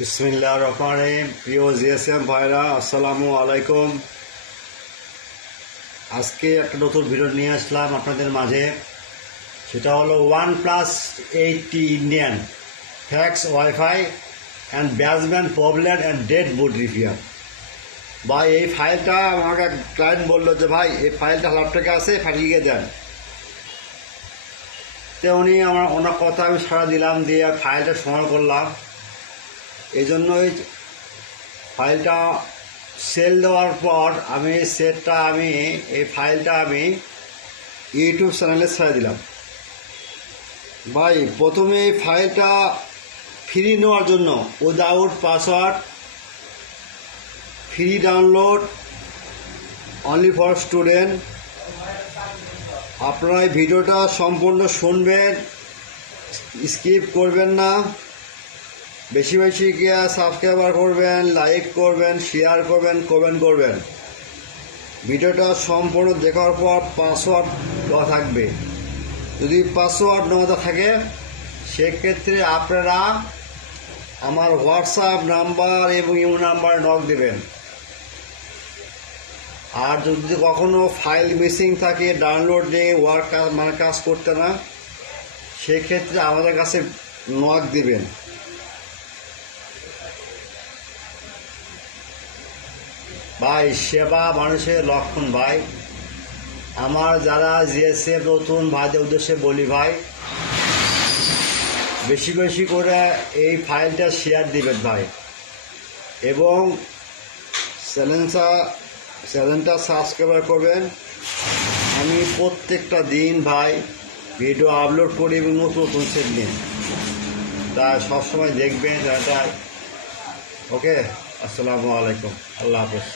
বিসমিল্লাহির রহমানির রহিম। প্রিয় জিএসএম ভাইরা, আসসালামু আলাইকুম। আজকে একটা নতুন ভিডিও নিয়ে আসলাম আপনাদের মাঝে। সেটা হলো OnePlus 80 Indian fix wifi and baseband problem and dead boot repair. ভাই, এই ফাইলটা আমাকে এক ক্লায়েন্ট বললো যে ভাই এই ফাইলটা ল্যাপটপে আছে, ফাটিয়ে দেন। তো উনি ওনার কথা আমি সাড়া দিলাম, দিয়ে ফাইলটা সংগ্রহ করলাম। এই জন্যই ফাইলটা সেল দেওয়ার পর আমি এই ফাইলটা আমি ইউটিউব চ্যানেলে ছেড়ে দিলাম। ভাই, প্রথমে এই ফাইলটা ফ্রি নেওয়ার জন্য without password, free download, only for student. আপনারা এই ভিডিওটা সম্পূর্ণ শুনবেন, স্কিপ করবেন না। বেশি বেশি গিয়ে সাবস্ক্রাইবার করবেন, লাইক করবেন, শেয়ার করবেন, কমেন্ট করবেন। ভিডিওটা সম্পূর্ণ দেখার পর পাসওয়ার্ড দেওয়া থাকবে। যদি পাসওয়ার্ড নেওয়া থাকে সেক্ষেত্রে আপনারা আমার হোয়াটসঅ্যাপ নাম্বার এবং ইমো নাম্বারে নক দেবেন। আর যদি কখনও ফাইল মিসিং থাকে, ডাউনলোড নিয়ে কাজ করতে না, সেক্ষেত্রে আমাদের কাছে নক দিবেন। ভাই, সেবা মানুষের লক্ষণ। ভাই, আমার যারা জিএসএফ নতুন ভাইদের উদ্দেশ্যে বলি, ভাই বেশি বেশি করে এই ফাইলটা শেয়ার দিবেন ভাই, এবং চ্যানেলটা সাবস্ক্রাইব করবেন। আমি প্রত্যেকটা দিন ভাই ভিডিও আপলোড করি এবং নতুন নতুন সেট নিয়ে, তাই সবসময় দেখবেন চ্যানেলটা। ওকে, আসসালামু আলাইকুম, আল্লাহ হাফেজ।